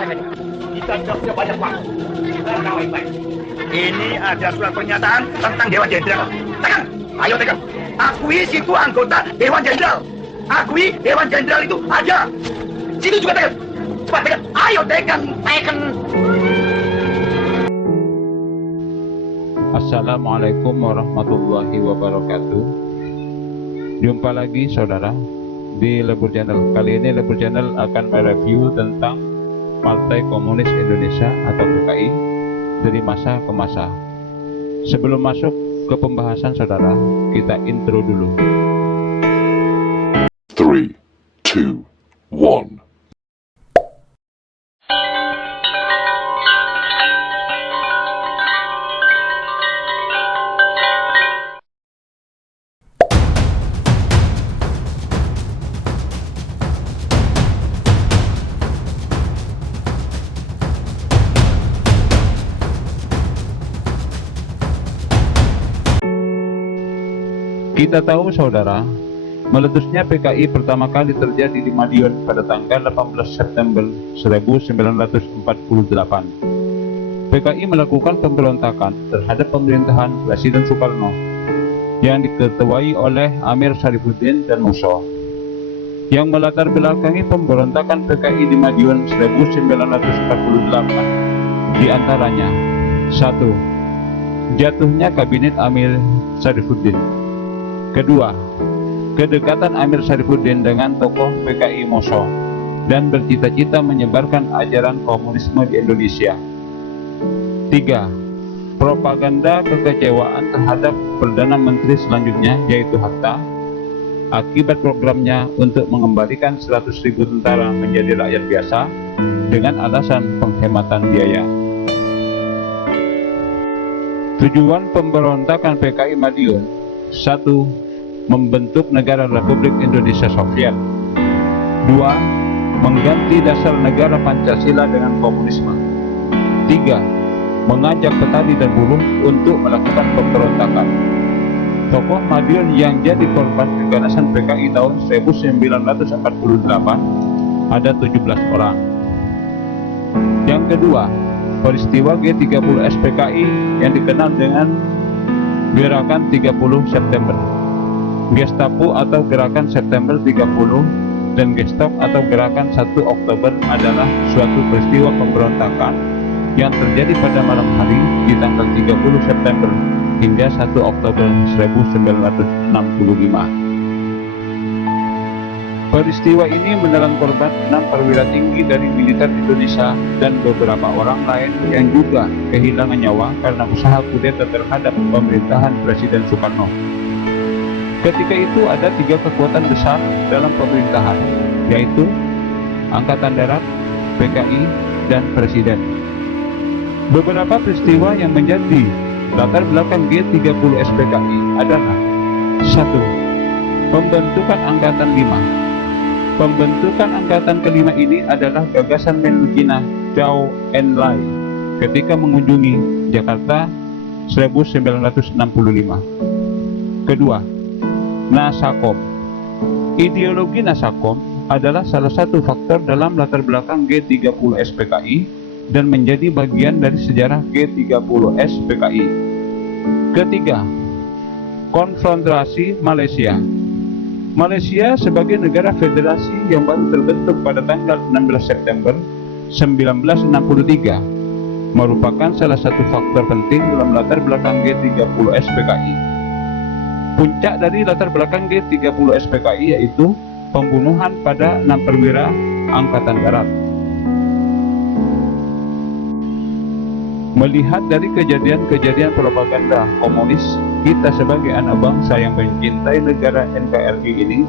Kita sudah punya banyak waktu. Sekarang baik-baik. Ini ada surat pernyataan tentang Dewan Jenderal. Tekan! Ayo tekan! Akui situ anggota Dewan Jenderal. Akui Dewan Jenderal itu ada. Situ juga tekan. Cepat tekan. Ayo tekan. Tekan. Assalamualaikum warahmatullahi wabarakatuh. Jumpa lagi saudara di Lebur Channel. Kali ini Lebur Channel akan mereview tentang Partai Komunis Indonesia atau PKI dari masa ke masa. Sebelum masuk ke pembahasan saudara, kita intro dulu. 3, 2, 1. Kita tahu saudara, meletusnya PKI pertama kali terjadi di Madiun pada tanggal 18 September 1948. PKI melakukan pemberontakan terhadap pemerintahan Presiden Soekarno yang diketuai oleh Amir Syarifuddin dan Musso. Yang melatar belakangi pemberontakan PKI di Madiun 1948 diantaranya: 1. Jatuhnya Kabinet Amir Syarifuddin. Kedua, kedekatan Amir Syarifuddin dengan tokoh PKI Musso dan bercita-cita menyebarkan ajaran komunisme di Indonesia. 3. Propaganda kekecewaan terhadap Perdana Menteri selanjutnya yaitu Hatta akibat programnya untuk mengembalikan 100.000 tentara menjadi rakyat biasa dengan alasan penghematan biaya. Tujuan pemberontakan PKI Madiun: 1. Membentuk negara Republik Indonesia Soviet. 2. Mengganti dasar negara Pancasila dengan komunisme. 3. Mengajak petani dan buruh untuk melakukan pemberontakan. Tokoh Madiun yang jadi korban keganasan PKI tahun 1948 ada 17 orang. Yang kedua, peristiwa G30 SPKI yang dikenal dengan Gerakan 30 September. Gestapo atau Gerakan September 30 dan Gestok atau Gerakan 1 Oktober adalah suatu peristiwa pemberontakan yang terjadi pada malam hari di tanggal 30 September hingga 1 Oktober 1945. Peristiwa ini menelan korban 6 perwira tinggi dari militer Indonesia dan beberapa orang lain yang juga kehilangan nyawa karena usaha kudeta terhadap pemerintahan Presiden Soekarno. Ketika itu ada 3 kekuatan besar dalam pemerintahan, yaitu Angkatan Darat, PKI, dan Presiden. Beberapa peristiwa yang menjadi latar belakang G30 SPKI adalah: 1. Pembentukan Angkatan 5. Pembentukan Angkatan kelima ini adalah gagasan Menlu China Zhou Enlai ketika mengunjungi Jakarta 1965. Kedua, Nasakom. Ideologi Nasakom adalah salah satu faktor dalam latar belakang G30 SPKI dan menjadi bagian dari sejarah G30 SPKI. Ketiga, konfrontasi Malaysia. Malaysia sebagai negara federasi yang baru terbentuk pada tanggal 16 September 1963 merupakan salah satu faktor penting dalam latar belakang G30 SPKI. Puncak dari latar belakang G30 SPKI yaitu pembunuhan pada 6 perwira Angkatan Darat. Melihat dari kejadian-kejadian propaganda komunis, kita sebagai anak bangsa yang mencintai negara NKRI ini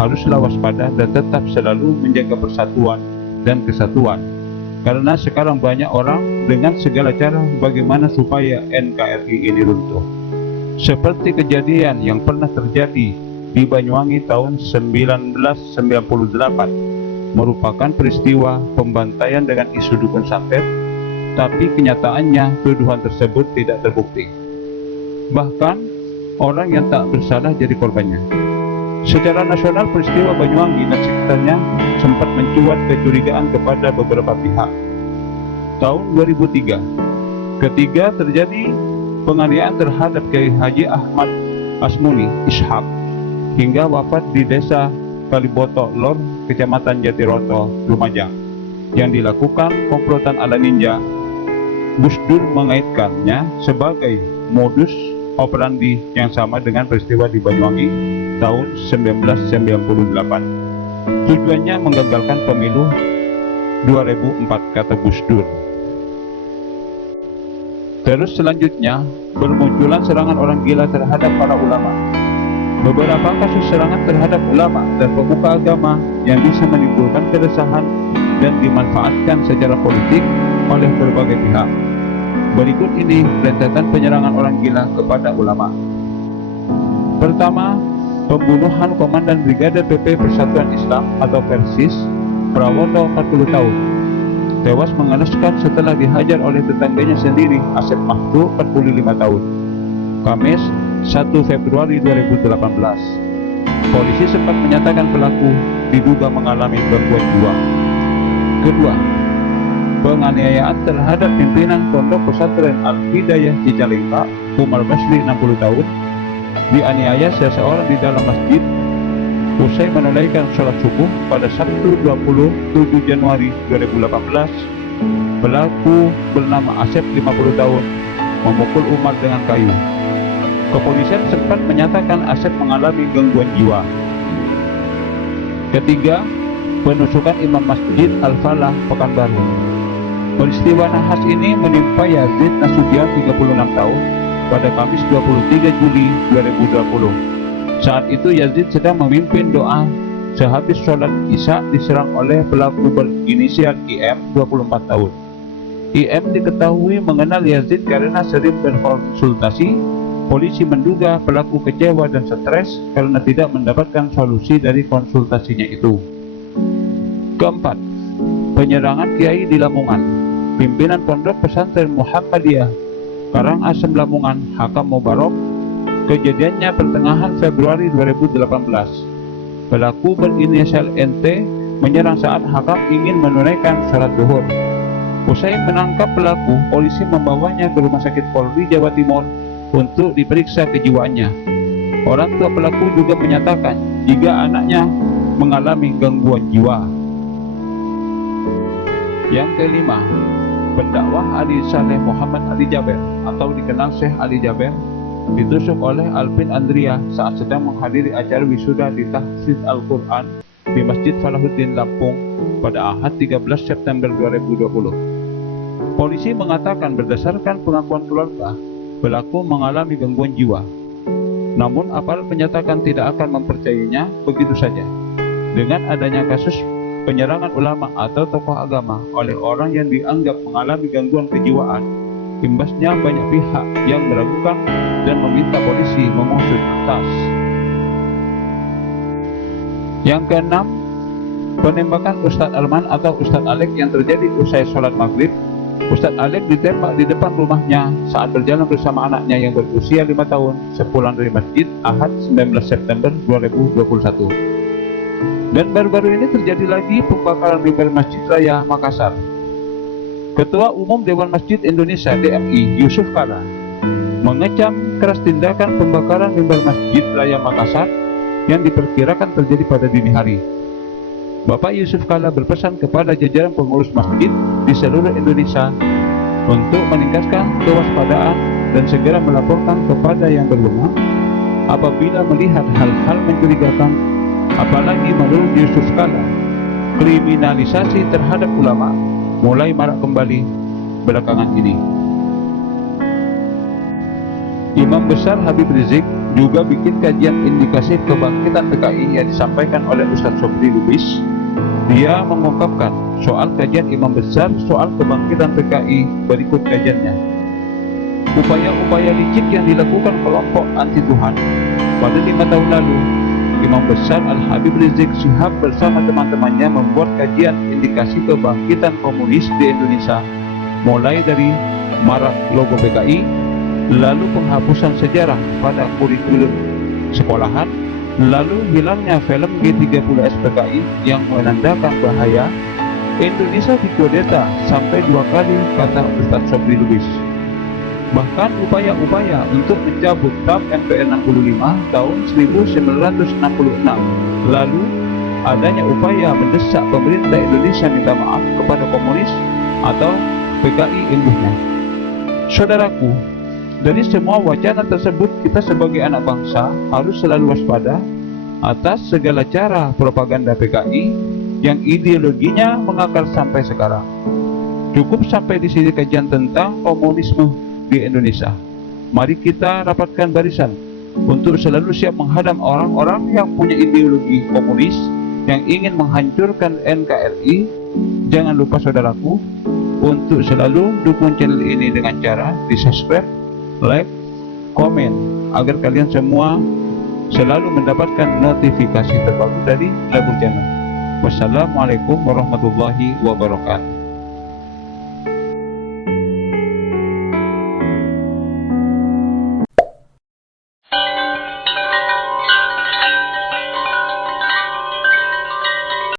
haruslah waspada dan tetap selalu menjaga persatuan dan kesatuan. Karena sekarang banyak orang dengan segala cara bagaimana supaya NKRI ini runtuh. Seperti kejadian yang pernah terjadi di Banyuwangi tahun 1998 merupakan peristiwa pembantaian dengan isu dukun santet, tapi kenyataannya tuduhan tersebut tidak terbukti. Bahkan orang yang tak bersalah jadi korbannya. Secara nasional peristiwa Banyuwangi dan sekitarnya sempat mencuat kecurigaan kepada beberapa pihak tahun 2003. Ketiga, terjadi penganiayaan terhadap Kiai Haji Ahmad Asmuni Ishak hingga wafat di desa Kaliboto Lor, Kecamatan Jatiroto, Lumajang, yang dilakukan komplotan ala ninja. Gus Dur mengaitkannya sebagai modus operandi yang sama dengan peristiwa di Banyuwangi tahun 1998. Tujuannya menggagalkan pemilu 2004, kata Gus Dur. Terus selanjutnya, bermunculan serangan orang gila terhadap para ulama. Beberapa kasus serangan terhadap ulama dan pemuka agama yang bisa menimbulkan keresahan dan dimanfaatkan secara politik oleh berbagai pihak. Berikut ini rentetan penyerangan orang gila kepada ulama. Pertama, pembunuhan Komandan Brigade PP Persatuan Islam atau Persis, Prawoto 40 tahun, tewas mengenaskan setelah dihajar oleh tetangganya sendiri, Asep Mahfud 45 tahun. Kamis 1 Februari 2018, polisi sempat menyatakan pelaku diduga mengalami gangguan jiwa. Kedua, penganiayaan terhadap pimpinan Pondok Pesantren Al-Hidayah Cicalengka, Umar Basri 60 tahun, dianiaya seseorang di dalam masjid usai menunaikan sholat subuh pada Sabtu 27 Januari 2018. Pelaku bernama Asep 50 tahun memukul Umar dengan kayu. Kepolisian sempat menyatakan Asep mengalami gangguan jiwa. Ketiga, penusukan Imam Masjid Al-Falah, Pekanbaru. Peristiwa nahas ini menimpa Yazid Nasution 36 tahun pada Kamis 23 Juli 2020. Saat itu Yazid sedang memimpin doa sehabis sholat Isya diserang oleh pelaku berinisial IM 24 tahun. IM diketahui mengenal Yazid karena sering berkonsultasi. Polisi menduga pelaku kecewa dan stres karena tidak mendapatkan solusi dari konsultasinya itu. Keempat, penyerangan Kiai di Lamongan. Pimpinan Pondok Pesantren Muhammadiyah Karangasem Lamongan, Hakam Mubarok. Kejadiannya pertengahan Februari 2018. Pelaku berinisial NT menyerang saat Hakam ingin menunaikan salat zuhur. Usai menangkap pelaku, polisi membawanya ke Rumah Sakit Polri Jawa Timur untuk diperiksa kejiwaannya. Orang tua pelaku juga menyatakan jika anaknya mengalami gangguan jiwa. Yang kelima, pendakwah Ali Saleh Muhammad Ali Jaber atau dikenal Syekh Ali Jaber ditusuk oleh Alvin Andria saat sedang menghadiri acara wisuda di tahfiz Al-Quran di Masjid Falahuddin Lampung pada Ahad 13 September 2020. Polisi mengatakan berdasarkan pengakuan keluarga, pelaku mengalami gangguan jiwa. Namun aparat menyatakan tidak akan mempercayainya begitu saja. Dengan adanya kasus penyerangan ulama atau tokoh agama oleh orang yang dianggap mengalami gangguan kejiwaan, imbasnya banyak pihak yang meragukan dan meminta polisi mengusut tuntas. Yang keenam, penembakan Ustadz Arman atau Ustadz Alek yang terjadi usai sholat maghrib. Ustadz Alek ditembak di depan rumahnya saat berjalan bersama anaknya yang berusia 5 tahun sepulang dari masjid Ahad 19 September 2021. Dan baru-baru ini terjadi lagi pembakaran mimbar Masjid Raya Makassar. Ketua Umum Dewan Masjid Indonesia DMI Yusuf Kala mengecam keras tindakan pembakaran mimbar Masjid Raya Makassar yang diperkirakan terjadi pada dini hari. Bapak Yusuf Kala berpesan kepada jajaran pengurus masjid di seluruh Indonesia untuk meningkatkan kewaspadaan dan segera melaporkan kepada yang berwenang apabila melihat hal-hal mencurigakan. Apalagi menurut Yusuf Kala, kriminalisasi terhadap ulama mulai marak kembali belakangan ini. Imam Besar Habib Rizik juga bikin kajian indikasi kebangkitan PKI yang disampaikan oleh Ustadz Sobri Lubis. Dia mengungkapkan soal kajian Imam Besar soal kebangkitan PKI berikut kajiannya. Upaya-upaya licik yang dilakukan kelompok anti Tuhan pada 5 tahun lalu, Imam Besar Al-Habib Rizik Syihab bersama teman-temannya membuat kajian indikasi kebangkitan komunis di Indonesia, mulai dari marak logo PKI, lalu penghapusan sejarah pada kurikulum sekolahan, lalu hilangnya film G30S PKI yang menandakan bahaya Indonesia dikudeta sampai 2 kali, kata Ustaz Sobri Lubis. Bahkan upaya-upaya untuk mencabut TAP MPR 65 tahun 1966, lalu adanya upaya mendesak pemerintah Indonesia minta maaf kepada komunis atau PKI imbuhnya. Saudaraku, dari semua wacana tersebut, kita sebagai anak bangsa harus selalu waspada atas segala cara propaganda PKI yang ideologinya mengakar sampai sekarang. Cukup sampai di sini kajian tentang komunisme di Indonesia. Mari kita rapatkan barisan untuk selalu siap menghadang orang-orang yang punya ideologi komunis yang ingin menghancurkan NKRI. Jangan lupa saudaraku untuk selalu dukung channel ini dengan cara di subscribe, like, komen, agar kalian semua selalu mendapatkan notifikasi terbaru dari Labung Channel. Wassalamualaikum warahmatullahi wabarakatuh.